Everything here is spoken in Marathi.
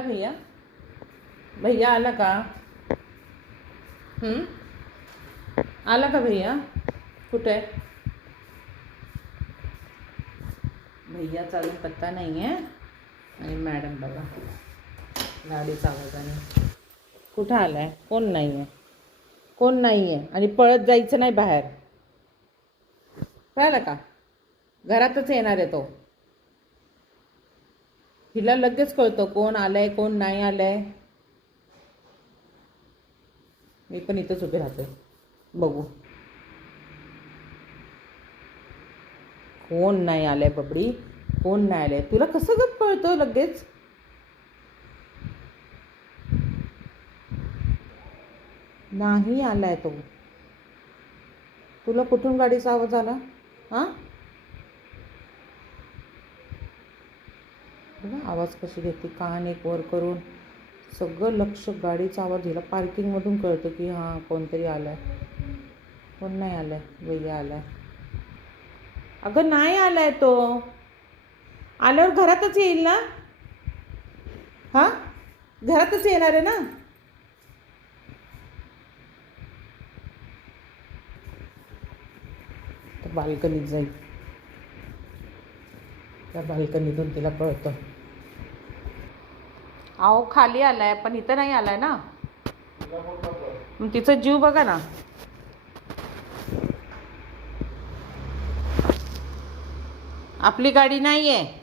आला भैया? भैया आला का? आला का भैया? कुठे आहे भैया? चालून पत्ता नाही आहे. आणि मॅडम बघा गाडीचा आवाजाने. कुठं आलाय? कोण नाही आहे, कोण नाही आहे. आणि पळत जायचं नाही बाहेर, कळलं का? घरातच येणार आहे तो. हिला लगेच कळतं कोण आलंय कोण नाही आलंय. मी पण इथंच उभे राहते, बघू कोण नाही आलंय. बबडी, कोण नाही आलंय? तुला कसं गप कळतं लगेच? नाही आलाय तो. तुला कुठून गाडीचा आवाज आला? हां, बघा आवाज कशी घेते, कान एक वर करून. सगळं लक्ष गाडीचा आवाज. हिला पार्किंगमधून कळतं की हां कोणतरी आलाय. कोण नाही आलाय? भैया आलाय. अगं नाही आलाय तो. आल्यावर घरातच येईल ना? हां, घरातच येणार आहे ना? तर बाल्कनीत जाईल. त्या बाल्कनीतून तिला कळतं. अहो खाली आलाय पण इथं नाही आलाय ना. मग तिचा जीव बघा ना. आपली गाडी नाही आहे.